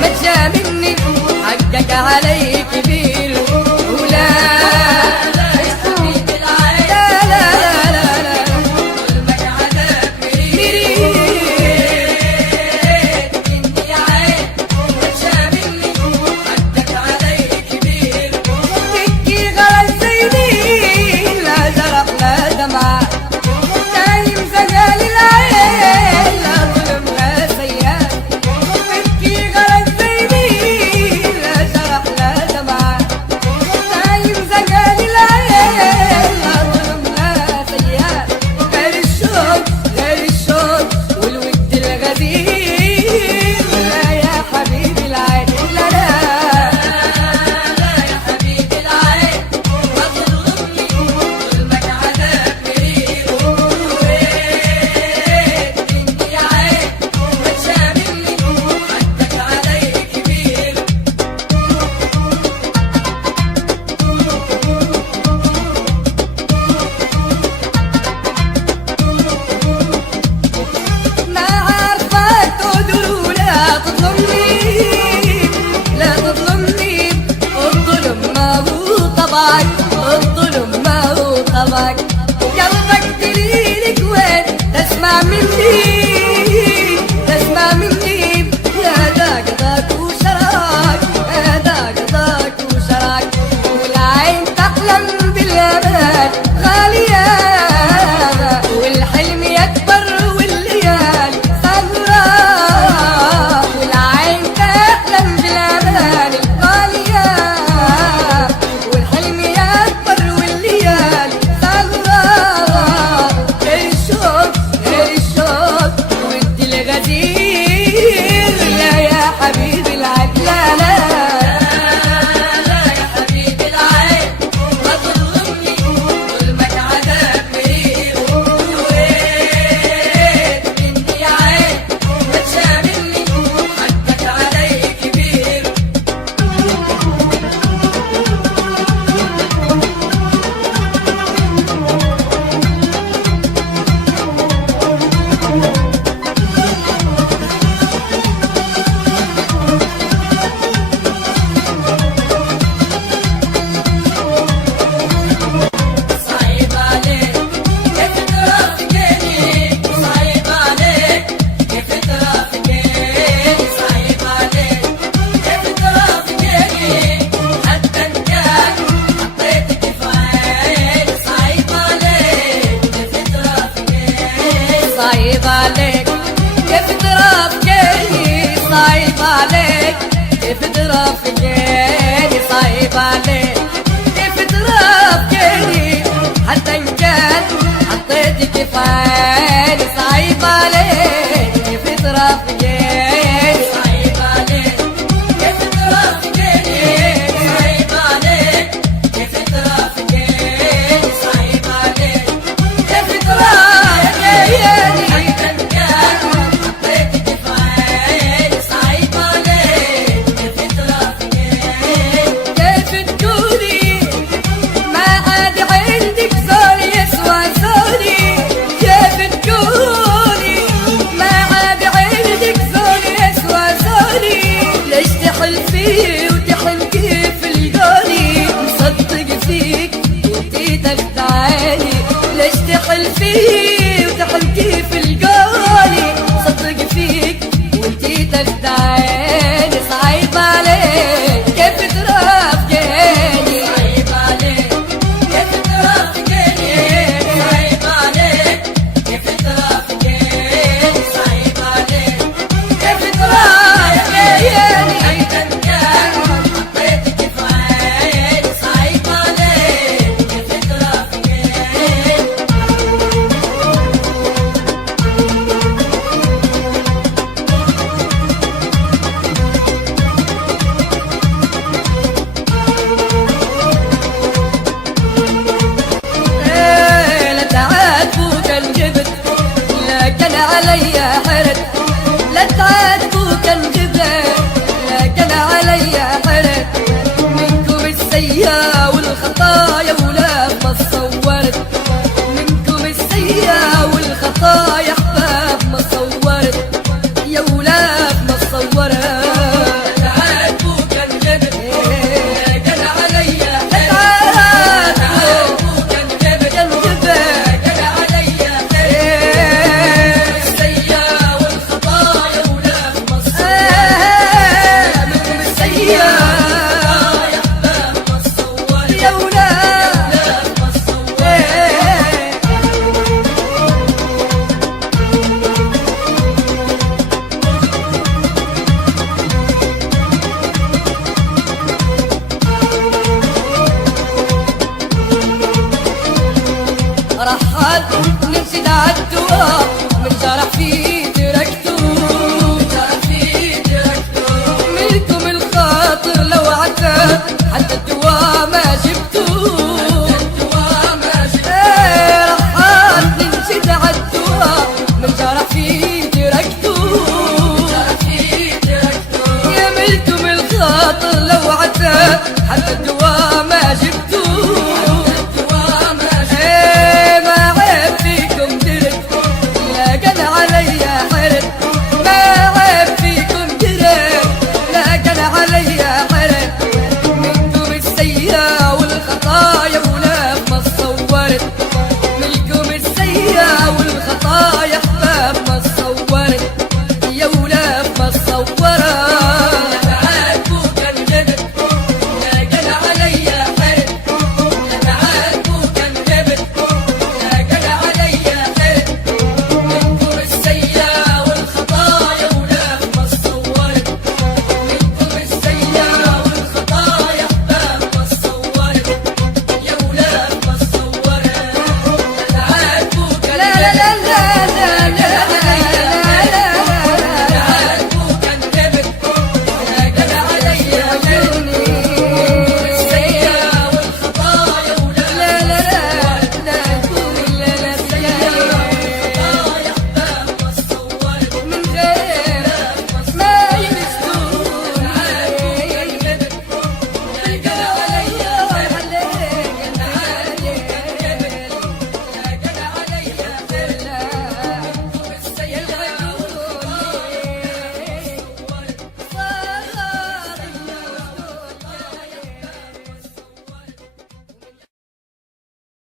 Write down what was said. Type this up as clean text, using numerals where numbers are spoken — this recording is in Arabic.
ما تجاملني حقك علي كبير ولا الظلم ما هو طبعك قلبك دليلك وين تسمع مني تسمع مني يا داك وشراك يا داك وشراك والعين تحلم بالامان غالية والحلم يكبر والليالي سهرة والعين تحلم بالامان غالية والحلم يكبر والليالي سهرة غير الشوق ودي الغدير لا يا حبيبي العدلانة صعيب عليك كيف ترافقني صعيب عليك كيف ترافقني صعيب عليك كيف ترافقني حتى إن كان حطيتك في عيني صعيب عليك كيف ترافقني صعيب عليك كيف ترافقني صعيب عليك كيف ترافقني صعيب عليك كيف ترافقني ليش تحل فيه وتحل كيف القولي صدق فيك وانتي تخدعيني صعيب عليك كيف ترافقيني صعيب عليك كيف ترافقيني صعيب عليك كيف ترافقيني صعيب عليك كيف ترافقيني حتى الدواء ما جبتوه رحاتني نشد عالدواء من جرح في تركتوه يا ملتم الخاطر لو عتاب حتى الدواء